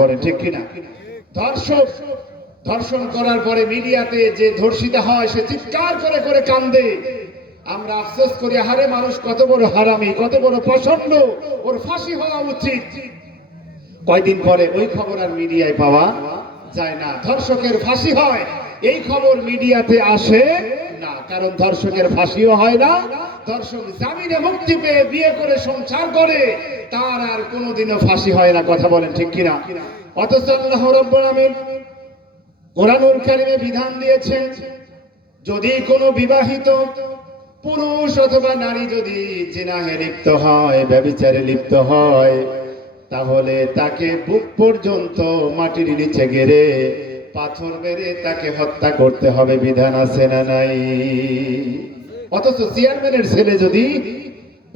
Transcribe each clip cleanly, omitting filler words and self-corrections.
বলেন ঠিক কিনা? ধর্ষক ধর্ষণ করার পরে মিডিয়াতে যে ধর্ষিতা হয় সে চিৎকার করে করে কান্দে। আমরা আফসোস করি, হারে মানুষ কত বড় হারামি, কত বড় প্রচন্ড, ওর ফাঁসি হওয়া উচিত। কয়দিন পরে ওই খবর আর মিডিয়ায় পাওয়া যায় না। ধর্ষকের ফাঁসি হয় এই খবর মিডিয়াতে আসে না, কারণ ধর্ষকের ফাঁসিও হয় না। ধর্ষক জামিনে মুক্তি পেয়ে বিয়ে করে সংসার করে, তার আর কোনোদিনও ফাঁসি হয় না। কথা বলেন ঠিক কিনা? অথচ আল্লাহ রাব্বুল আলামিন কোরআনুল কারীমে বিধান দিয়েছেন, যদি কোনো বিবাহিত পুরুষ অথবা নারী যদি জিনাহে লিপ্ত হয়, ব্যভিচারে লিপ্ত হয়, তাহলে তাকে বুক পর্যন্ত মাটির নিচে গেড়ে পাথর মেরে তাকে হত্যা করতে হবে। বিধান আছে না নাই? অথচ চেয়ারম্যানের ছেলে যদি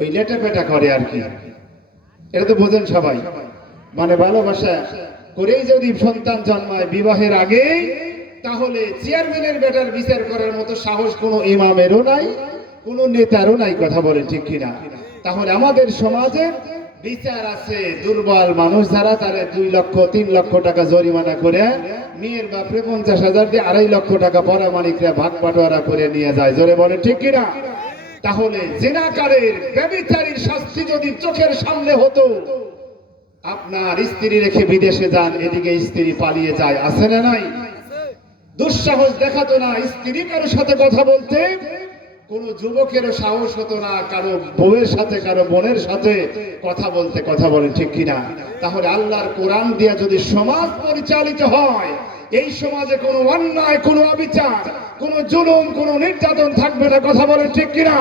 ওই লেটাপেটা করে আর কি, এটা তো বোঝেন সবাই, মানে ভালোবাসা করেই যদি সন্তান জন্মায় বিবাহের আগে, তাহলে চেয়ারম্যানের বেটার বিচার করার মতো সাহস কোনো ইমামেরও নাই, কোনো নেতারও নাই। কথা বলেন ঠিক কিনা? তাহলে আমাদের সমাজে বিচার আছে, দুর্বল মানুষ যারা, তারা 2 লক্ষ 3 লক্ষ টাকা জরিমানা করে মেয়ের বাপরে 50,000 দিয়ে 2.5 লক্ষ টাকা পরামানিকরা ভাগ বাটোয়ারা করে নিয়ে যায়। জোরে বলেন ঠিক কিনা? তাহলে জিনাকারীর ব্যভিচারীর শাস্তি যদি চোখের সামনে হতো, আপনার স্ত্রী রেখে বিদেশে যান, এদিকে স্ত্রী পালিয়ে যায়, আছে না নাই? দুঃসাহস দেখাতো না স্ত্রী কারোর সাথে কথা বলতে, কোন যুবকেরও সাহস হতো না কারো বউয়ের সাথে, কারো বোনের সাথে কথা বলতে। কথা বলেন ঠিক কিনা? তাহলে আল্লাহর কোরআন দিয়ে যদি সমাজ পরিচালিত হয়, এই সমাজে কোনো অন্যায়, কোনো অবিচার, কোনো জুলুম, কোনো নির্যাতন থাকবে না। কথা বলেন ঠিক কিনা?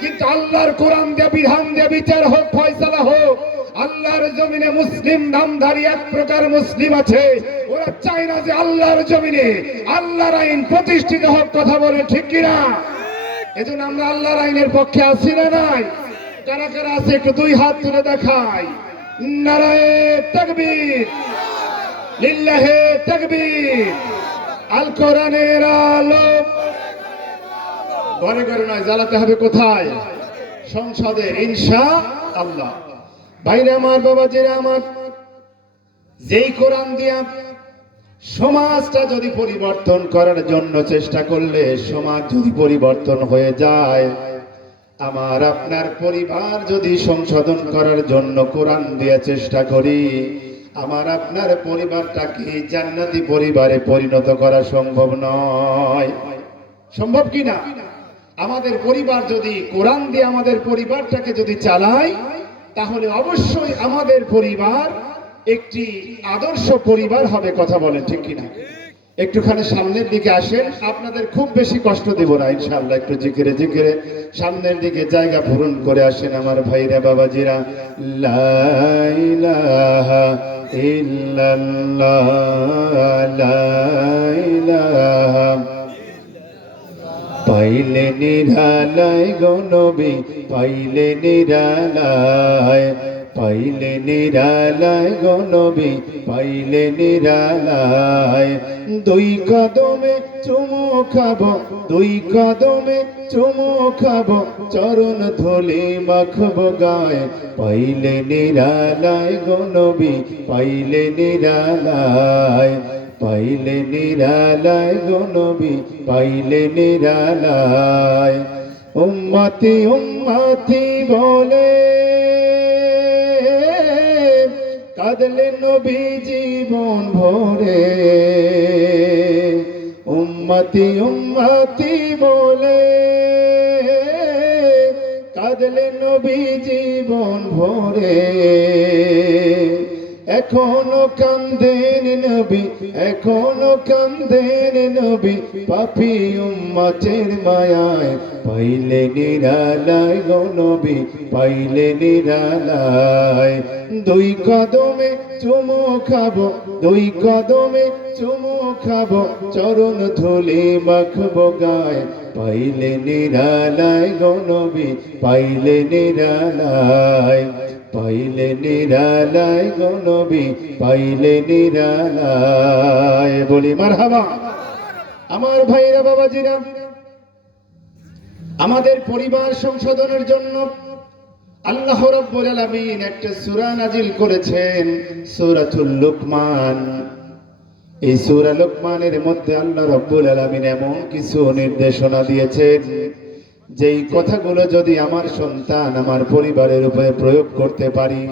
কিন্তু আল্লাহর কোরআন দিয়ে বিধান দিয়ে বিচার হোক, ফয়সালা হোক। আল্লাহর জমিনে মুসলিম নামধারী এক প্রকার মুসলিম আছে, ওরা চায় না যে আল্লাহর জমিনে আল্লাহর আইন প্রতিষ্ঠিত হোক। কথা বলেন ঠিক কিনা? এজন্য আমরা আল্লাহর আইনের পক্ষে আছি না নাই? কারা কারা আছে একটু 2 হাত তুলে দেখাই। নারায়ে তাকবীর, লিল্লাহে তাকবীর। আল কোরআনের আলো ঘরে ঘরে নয়, জ্বালাতে হবে কোথায়? সংসদে ইনশাআল্লাহ। ভাইরা আমার, বাবাজিরা আমার, যেই কোরআন দিয়া সমাজটা যদি পরিবর্তন করার জন্য চেষ্টা করলে সমাজ যদি পরিবর্তন হয়ে যায়, আমার আপনার পরিবার যদি সংশোধন করার জন্য কোরআন দিয়ে চেষ্টা করি, আমার আপনার পরিবারটাকে জান্নাতি পরিবারে পরিণত করা সম্ভব নয়। সম্ভব কি না? আমাদের পরিবার যদি কোরআন দিয়ে আমাদের পরিবারটাকে যদি চালাই, তাহলে অবশ্যই আমাদের পরিবার একটি আদর্শ পরিবার হবে। কথা বলেন ঠিক কিনা? একটুখানি সামনের দিকে আসেন, আপনাদের খুব বেশি কষ্ট দেব না ইনশাআল্লাহ। একটু জিকিরে জিকিরে সামনের দিকে জায়গা পূরণ করে আসেন আমার ভাইরা, বাবাজিরা। লা ইলাহা ইল্লাল্লাহ, লা ইলাহা। পাইলে নিরালায় গো নবী, পাইলে নিরালায়, পাইলে নিরালায় গো নবী, পাইলে নিরালায়। 2 কদমে চুমু খাবো, 2 কদমে চুমু খাবো, চরণ ধুলি মাখবো গায়ে। পাইলে নিরালায় গো নবী, পাইলে নিরালায়, পাইলে নিরালায় গো নবী, পাইলে নিরালায়। উম্মতি উম্মতি বলে কাঁদলেন নবী জীবন ভরে। উম্মতি উম্মতি বলে কাঁদলেন নবী জীবন ভরে। এখনো কান্দেন নবী, এখনো কান্দেন নবী, পাপী উম্মতের মায়ায়। পাইলে নিরালায় গো নবী, পাইলে নিরালায়। 2 কদমে চুমু খাবো, 2 কদমে চুমু খাবো, চরণ ধুলি মাখবো গায়ে। পাইলে নিরালায় গো নবী, পাইলে নিরালায়, পাইলে নিরালায় গো নবী, পাইলে নিরালায়। বলি মারহাবা। আমার ভাইরা, বাবাজিরা, আমাদের পরিবার সংশোধনের জন্য আল্লাহ রাব্বুল আলামিন একটা সূরা নাজিল করেছেন, সূরাতুল লুকমান। এই সূরা লুকমানের মধ্যে আল্লাহ রাব্বুল আলামিন এমন কিছু নির্দেশনা দিয়েছেন, যেই কথাগুলো যদি আমার সন্তান আমার পরিবারের উপরে প্রয়োগ করতে পারি,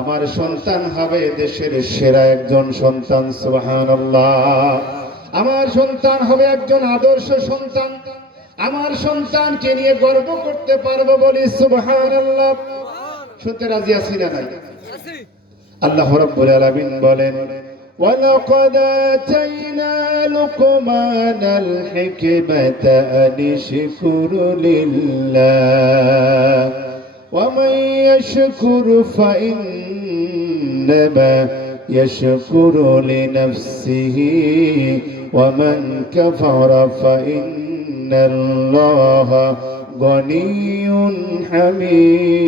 আমার সন্তান হবে দেশের সেরা একজন সন্তান। সুবহানাল্লাহ। আমার সন্তান হবে একজন আদর্শ সন্তান। আমার সন্তানকে নিয়ে গর্ব করতে পারবো, বলি সুবহানাল্লাহ। শুনতে রাজি আছি না নাই? আল্লাহ রাব্বুল আলামিন বলেন, وَلَقَدْ آتَيْنَا لُقْمَانَ الْحِكْمَةَ أَنِ اشْكُرْ لِلَّهِ وَمَنْ يَشْكُرْ فَإِنَّمَا يَشْكُرُ لِنَفْسِهِ وَمَنْ كَفَرَ فَإِنَّ اللَّهَ غَنِيٌّ حَمِيدٌ।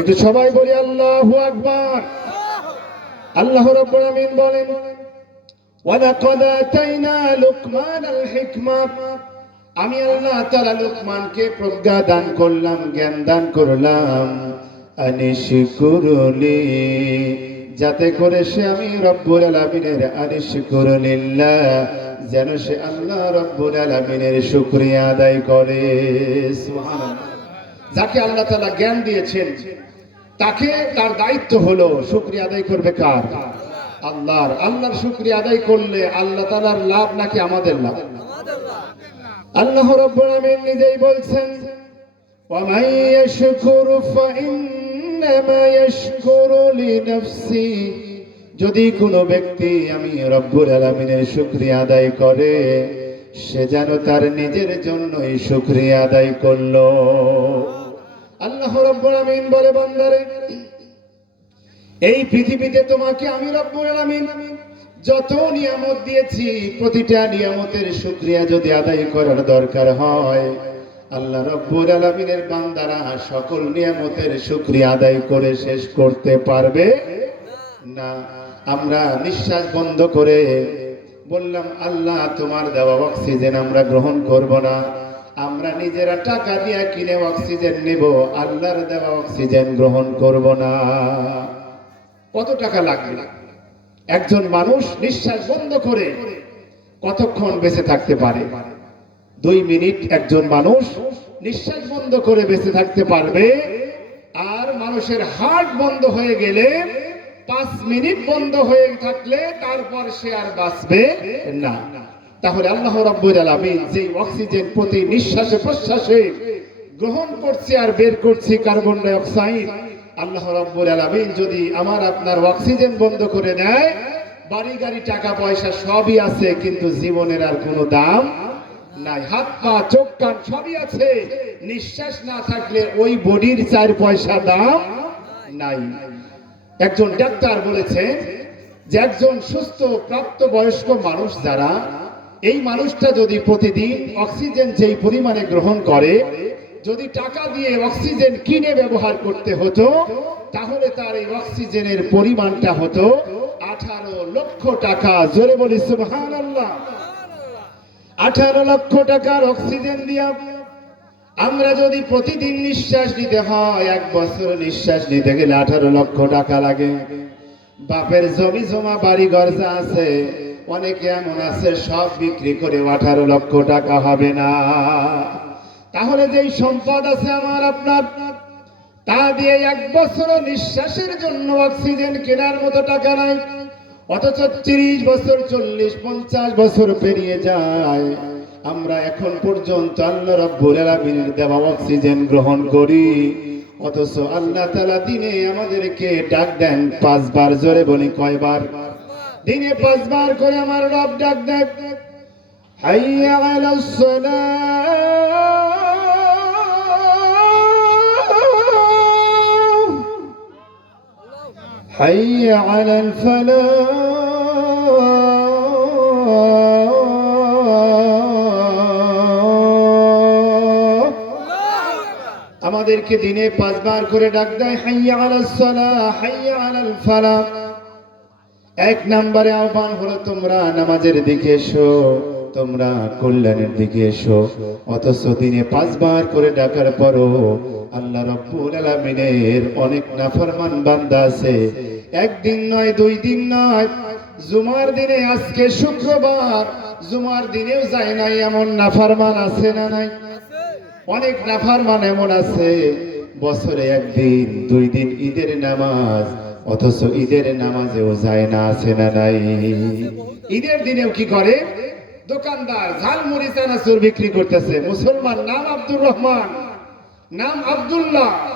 একটু সবাই বলি আল্লাহু আকবার। আল্লাহ রাব্বুল আলামিন বলেন, ওয়ালাকাদ আতাইনা লুকমানাল হিকমা, আমি আল্লাহ তাআলা লুকমানকে প্রজ্ঞা দান করলাম, জ্ঞান দান করলাম, আনিশকুরুলি, যাতে করে সে আমি রব্বুল আলামিনের আনিশকুরুলিল্লাহ, যেন সে আল্লাহ রব্বুল আলামিনের শুকরিয়া আদায় করে। সুবহানাল্লাহ। যাকে আল্লাহ তাআলা জ্ঞান দিয়েছেন, তাকে তার দায়িত্ব হলো শুকরিয়া আদায় করবে কার? আল্লাহর। আল্লাহর শুকরিয়া আদায় করলে আল্লাহ তাআলার লাভ নাকি আমাদের লাভ? আল্লাহ রাব্বুল আলামিন নিজেই বলছেন, ওয়া মান ইয়াশকুরু ফাইন্নামা ইয়াশকুরু লিনাফসি, যদি কোনো ব্যক্তি আমি রব্বুল আলামিনের শুকরিয়া আদায় করে, সে যেন তার নিজের জন্যই শুকরিয়া আদায় করলো। আল্লাহ রাব্বুল আলামিন বলে, বান্দারে, এই পৃথিবীতে তোমাকে আমি রব্বুল আলামিন যত নিয়ামত দিয়েছি, প্রতিটা নিয়ামতের শুকরিয়া যদি আদায় করার দরকার হয়, আল্লাহ রব্বুল আলামিনের বান্দারা সকল নিয়ামতের শুকরিয়া আদায় করে শেষ করতে পারবে না। আমরা নিঃশ্বাস বন্ধ করে বললাম, আল্লাহ তোমার দেওয়া অক্সিজেন আমরা গ্রহণ করব না, আমরা নিজেরা টাকা দিয়ে কিনে অক্সিজেন নেব, আল্লাহর দেওয়া অক্সিজেন গ্রহণ করব না। কত টাকা লাগবে? একজন মানুষ নিঃশ্বাস বন্ধ করে কতক্ষণ বেঁচে থাকতে পারে? 2 মিনিট একজন মানুষ নিঃশ্বাস বন্ধ করে বেঁচে থাকতে পারবে। আর মানুষের হার্ট বন্ধ হয়ে গেলে 5 মিনিট বন্ধ হয়ে থাকলে তারপর সে আর বাঁচবে না। তাহলে আল্লাহ রাব্বুল আলামিন যে অক্সিজেন প্রতি নিঃশ্বাসে প্রশ্বাসে গ্রহণ করছে আর বের করছে কার্বন ডাই অক্সাইড, আল্লাহ রাব্বুল আলামিন যদি আমার আপনার অক্সিজেন বন্ধ করে দেয়, বাড়ি গাড়ি টাকা পয়সা সবই আছে, কিন্তু জীবনের আর কোনো দাম নাই। হাত পা চোখ কান সবই আছে, নিঃশ্বাস না থাকলে ওই বডির 4 পয়সা দাম নাই। একজন ডাক্তার বলেছেন যে একজন সুস্থ প্রাপ্তবয়স্ক মানুষ যারা, এই মানুষটা যদি প্রতিদিন অক্সিজেন যেই পরিমাণে গ্রহণ করে, যদি টাকা দিয়ে অক্সিজেন কিনে ব্যবহার করতে হতো, তাহলে তার এই অক্সিজেনের পরিমাণটা হতো 18 লক্ষ টাকা। জোরে বলি সুবহানাল্লাহ। 18 লক্ষ টাকার অক্সিজেন দিয়া আমরা যদি প্রতিদিন নিঃশ্বাস নিতে হয়, 1 বছর নিঃশ্বাস নিতে গেলে 18 লক্ষ টাকা লাগে। বাপের জমি জমা বাড়ি ঘর যা আছে, অনেকে এমন আছে সব বিক্রি করে 18 লক্ষ টাকা হবে না। তাহলে যেই সম্পদ আছে আমার আপনার, তা দিয়ে 1 বছর নিঃশ্বাসের জন্য অক্সিজেন কেনার মতো টাকা নাই। অথচ 30 বছর 40 50 বছর পেরিয়ে যায়, আমরা এখন পর্যন্ত আল্লাহ রাব্বুল আলামিনের দেওয়া অক্সিজেন গ্রহণ করি। অথচ আল্লাহ তাআলা দিনে আমাদেরকে ডাক দেন 5 বার। জোরে বলি কয়বার? দিনে 5 বার করে আমার রব ডাক দেন, হাইয়া আলাস সালাহ, হাইয়া আলাল ফালাহ। আমাদেরকে দিনে 5 বার করে ডাক দেয়, হাইয়া আলাস সালাহ, হাইয়া আলাল ফালাহ। 1 নম্বরে আহ্বান হলো তোমরা নামাজের দিকে এসো, তোমরা কল্যাণের দিকে এসো। অথচ দিনে 5 বার করে ডাকার পরও আল্লাহ রাব্বুল আলামিনের অনেক নাফরমান বান্দা আছে, একদিন নয় 2 দিন নয়, জুমার দিনে আজকে শুক্রবার, জুমার দিনেও যায় নাই এমন নাফরমান আছে না নাই? অনেক নাফরমান এমন আছে বছরে 1 দিন 2 দিন ঈদের নামাজ, অথচ ঈদের নামাজেও যায় না, আছে না নাই? ঈদের দিনেও কি করে? দোকানদার ঝালমুড়ি চানাচুর বিক্রি করতেছে, মুসলমান, নাম আব্দুর রহমান, নাম আব্দুল্লাহ,